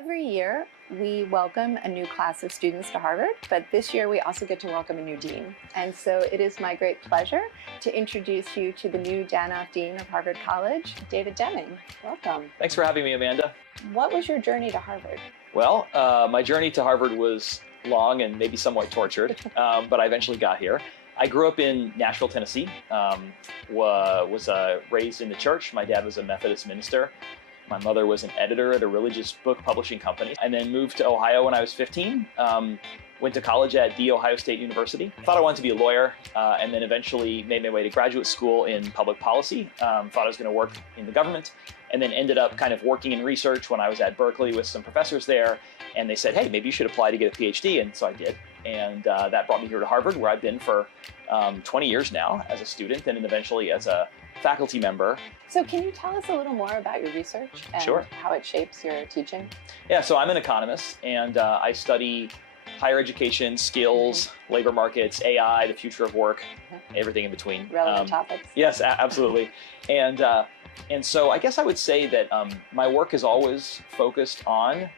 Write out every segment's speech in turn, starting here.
Every year, we welcome a new class of students to Harvard, but this year we also get to welcome a new dean. And so it is my great pleasure to introduce you to the new Danoff Dean of Harvard College, David Deming. Welcome. Thanks for having me, Amanda. What was your journey to Harvard? Well, my journey to Harvard was long and maybe somewhat tortured, but I eventually got here. I grew up in Nashville, Tennessee, was raised in the church. My dad was a Methodist minister. My mother was an editor at a religious book publishing company, and then moved to Ohio when I was 15. Went to college at The Ohio State University. Thought I wanted to be a lawyer, and then eventually made my way to graduate school in public policy. Thought I was going to work in the government, and then ended up kind of working in research when I was at Berkeley with some professors there. And they said, hey, maybe you should apply to get a PhD, and so I did. And that brought me here to Harvard, where I've been for 20 years now as a student, and then eventually as a faculty member. So can you tell us a little more about your research and Sure. how it shapes your teaching? Yeah, so I'm an economist, and I study higher education, skills, labor markets, AI, the future of work, everything in between. Relevant topics. Yes, absolutely. And so I guess I would say that my work is always focused on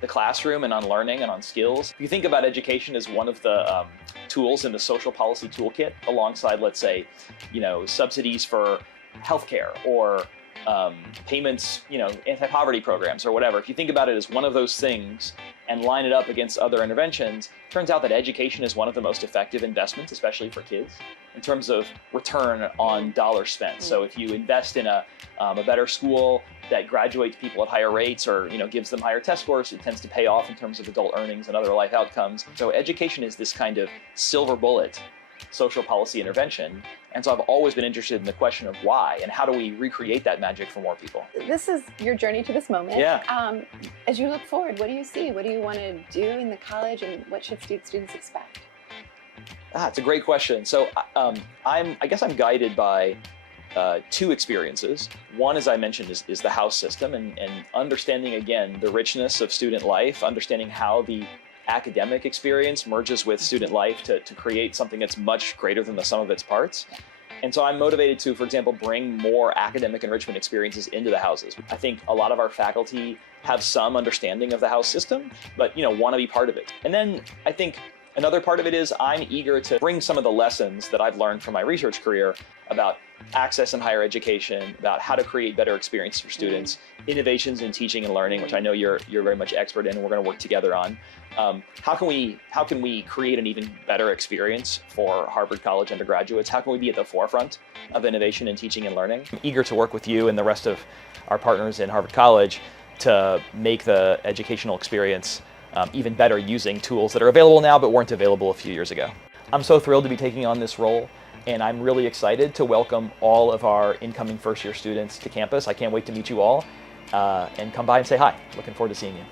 the classroom and on learning and on skills. If you think about education as one of the tools in the social policy toolkit, alongside, let's say, subsidies for healthcare or payments, anti-poverty programs or whatever. If you think about it as one of those things and line it up against other interventions, it turns out that education is one of the most effective investments, especially for kids, in terms of return on dollars spent. So if you invest in a better school that graduates people at higher rates or gives them higher test scores, it tends to pay off in terms of adult earnings and other life outcomes. So education is this kind of silver bullet social policy intervention. And so I've always been interested in the question of why and how do we recreate that magic for more people. This is your journey to this moment. Yeah. As you look forward, what do you see? What do you want to do in the college, and what should students expect? It's a great question. So I guess I'm guided by two experiences. One, as I mentioned, is the house system and understanding, again, the richness of student life, understanding how the academic experience merges with student life to create something that's much greater than the sum of its parts. And so I'm motivated to, for example, bring more academic enrichment experiences into the houses. I think a lot of our faculty have some understanding of the house system, but want to be part of it. And then I think another part of it is I'm eager to bring some of the lessons that I've learned from my research career about access in higher education, about how to create better experiences for students, innovations in teaching and learning, which I know you're very much expert in, and we're going to work together on. How can we create an even better experience for Harvard College undergraduates? How can we be at the forefront of innovation in teaching and learning? I'm eager to work with you and the rest of our partners in Harvard College to make the educational experience even better using tools that are available now but weren't available a few years ago. I'm so thrilled to be taking on this role, and I'm really excited to welcome all of our incoming first-year students to campus. I can't wait to meet you all, and come by and say hi. Looking forward to seeing you.